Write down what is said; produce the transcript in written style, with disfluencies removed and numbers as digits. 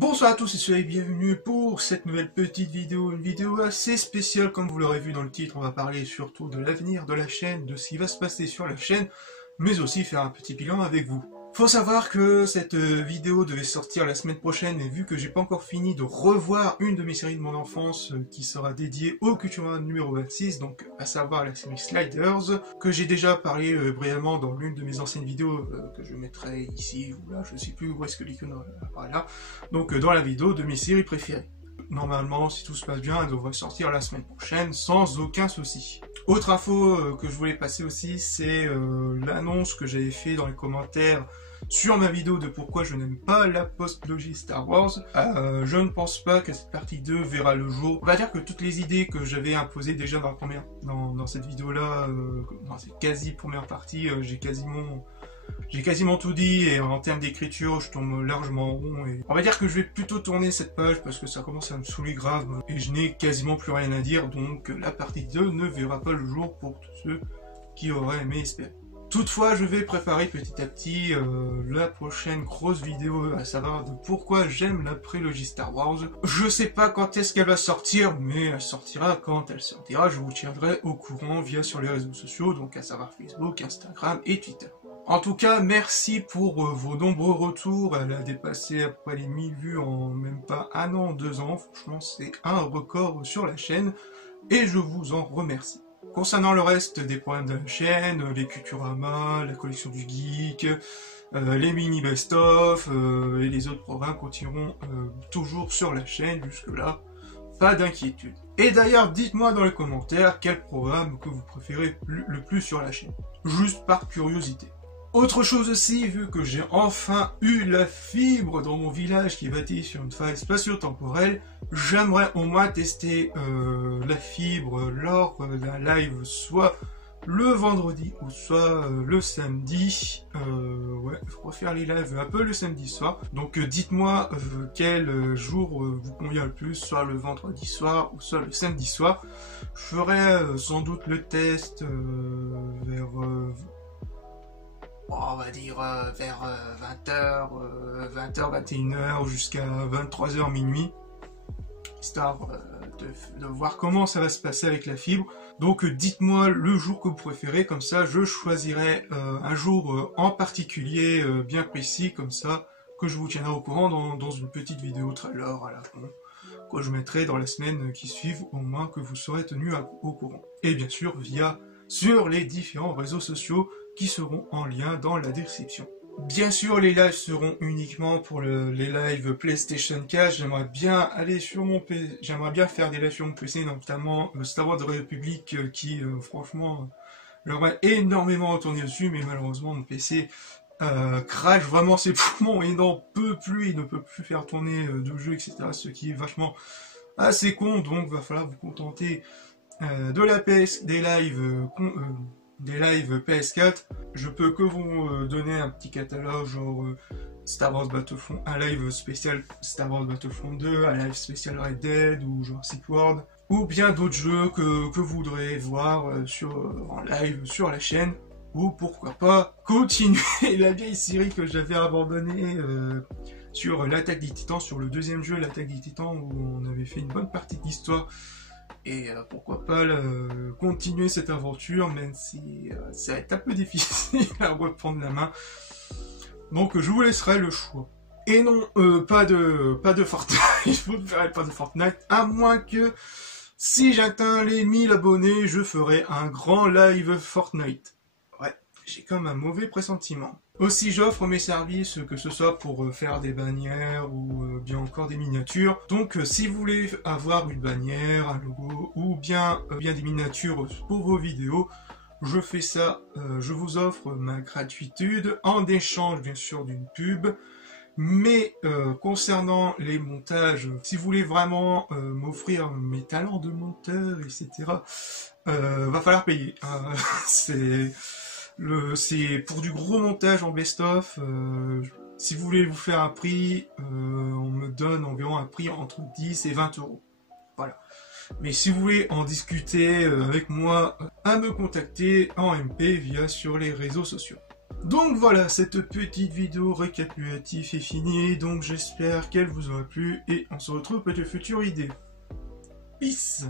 Bonsoir à tous et soyez bienvenus pour cette nouvelle petite vidéo, une vidéo assez spéciale comme vous l'aurez vu dans le titre. On va parler surtout de l'avenir de la chaîne, de ce qui va se passer sur la chaîne, mais aussi faire un petit bilan avec vous. Faut savoir que cette vidéo devait sortir la semaine prochaine, et vu que j'ai pas encore fini de revoir une de mes séries de mon enfance qui sera dédiée au Cultura numéro 26, donc à savoir la série Sliders, que j'ai déjà parlé brièvement dans l'une de mes anciennes vidéos que je mettrai ici ou là, je sais plus où est-ce que l'icône apparaît là, donc dans la vidéo de mes séries préférées. Normalement, si tout se passe bien, elle devrait sortir la semaine prochaine sans aucun souci. Autre info que je voulais passer aussi, c'est l'annonce que j'avais fait dans les commentaires sur ma vidéo de pourquoi je n'aime pas la post-logie Star Wars. Je ne pense pas que cette partie 2 verra le jour. On va dire que toutes les idées que j'avais imposées déjà dans cette vidéo-là, dans cette quasi première partie, j'ai quasiment tout dit, et en termes d'écriture, je tourne largement en rond. Et on va dire que je vais plutôt tourner cette page parce que ça commence à me saouler grave et je n'ai quasiment plus rien à dire, donc la partie 2 ne verra pas le jour pour tous ceux qui auraient aimé espérer. Toutefois, je vais préparer petit à petit la prochaine grosse vidéo, à savoir de pourquoi j'aime la prélogie Star Wars. Je sais pas quand est-ce qu'elle va sortir, mais elle sortira quand elle sortira. Je vous tiendrai au courant via sur les réseaux sociaux, donc à savoir Facebook, Instagram et Twitter. En tout cas, merci pour vos nombreux retours. Elle a dépassé à peu près les 1000 vues en même pas un an, 2 ans. Franchement, c'est un record sur la chaîne et je vous en remercie. Concernant le reste des programmes de la chaîne, les Culturama, la collection du geek, les mini best-of et les autres programmes continueront toujours sur la chaîne jusque-là. Pas d'inquiétude. Et d'ailleurs, dites-moi dans les commentaires quel programme que vous préférez le plus sur la chaîne. Juste par curiosité. Autre chose aussi, vu que j'ai enfin eu la fibre dans mon village qui est bâti sur une faille spatio-temporelle, j'aimerais au moins tester la fibre lors d'un live, soit le vendredi ou soit le samedi. Ouais, je préfère les lives un peu le samedi soir. Donc dites-moi quel jour vous convient le plus, soit le vendredi soir ou soit le samedi soir. Je ferai sans doute le test vers... on va dire vers 20h, 21h jusqu'à 23h minuit, histoire de voir comment ça va se passer avec la fibre. Donc dites-moi le jour que vous préférez, comme ça je choisirai un jour en particulier bien précis, comme ça que je vous tiendrai au courant dans une petite vidéo trailer à la fin, que je mettrai dans la semaine qui suivent, au moins que vous serez tenu au courant. Et bien sûr sur les différents réseaux sociaux qui seront en lien dans la description. Bien sûr, les lives seront uniquement pour les lives PlayStation 4. J'aimerais bien aller sur mon PC, j'aimerais bien faire des lives sur mon PC, notamment Star Wars de République, qui franchement, j'aimerais énormément retourner dessus, mais malheureusement mon PC crache vraiment ses poumons et n'en peut plus, il ne peut plus faire tourner de jeux, etc. Ce qui est vachement assez con, donc va falloir vous contenter de la PS, des lives PS4, je peux que vous donner un petit catalogue, genre Star Wars Battlefront, un live spécial Star Wars Battlefront 2, un live spécial Red Dead ou Jurassic World, ou bien d'autres jeux que vous voudrez voir en live sur la chaîne, ou pourquoi pas continuer la vieille série que j'avais abandonnée sur l'Attaque des Titans, sur le deuxième jeu, l'Attaque des Titans, où on avait fait une bonne partie de l'histoire. Et pourquoi pas continuer cette aventure, même si ça va être un peu difficile à reprendre la main. Donc je vous laisserai le choix. Et non, pas de Fortnite, vous ne verrez pas de Fortnite, à moins que si j'atteins les 1000 abonnés, je ferai un grand live Fortnite. Ouais, j'ai comme un mauvais pressentiment. Aussi, j'offre mes services, que ce soit pour faire des bannières ou bien encore des miniatures. Donc, si vous voulez avoir une bannière, un logo ou bien des miniatures pour vos vidéos, je fais ça. Je vous offre ma gratuitude en échange, bien sûr, d'une pub. Mais concernant les montages, si vous voulez vraiment m'offrir mes talents de monteur, etc., va falloir payer. C'est pour du gros montage en best-of. Si vous voulez vous faire un prix, on me donne environ un prix entre 10 et 20 euros. Voilà. Mais si vous voulez en discuter avec moi, à me contacter en MP via sur les réseaux sociaux. Donc voilà, cette petite vidéo récapitulative est finie, donc j'espère qu'elle vous aura plu, et on se retrouve pour de futures idées. Peace!